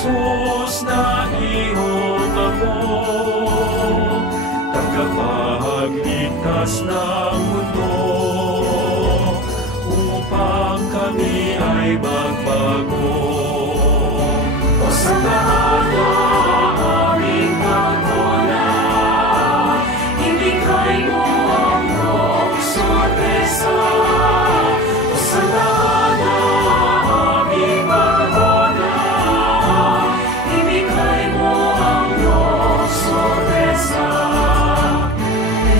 Jesus na iyong ako, tagapagligtas ng mundo, upang kami ay magbago. O Santa aming Panginoona, ibigay mo ang iyong sorpresa. O Santa aming Panginoona, ibigay mo ang iyong sorpresa.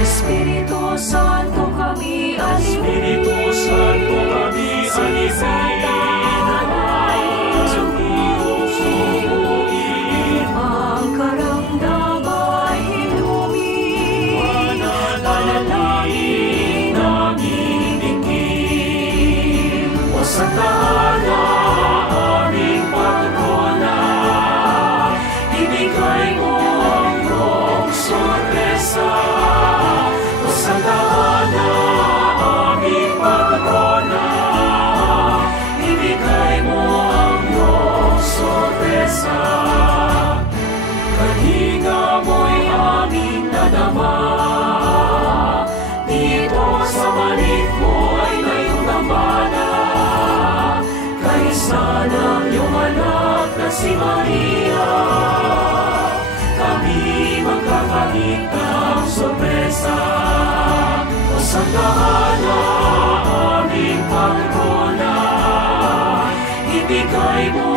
Espiritu Santo kami alisin, Espiritu Santo kami alisin. Santa Ana, aming Panginoona, ibigay mo ang iyong sorpresa. O Santa Ana, aming Panginoona, ibigay mo ang iyong sorpresa. Kalinga mo'y aming nadama, dito sa malig mo ay ngayong dambana. Sana iyong anak na si Maria, kami magkakahit ng sorpresa. O Santa Ana, aming Panginoona, ibigay mo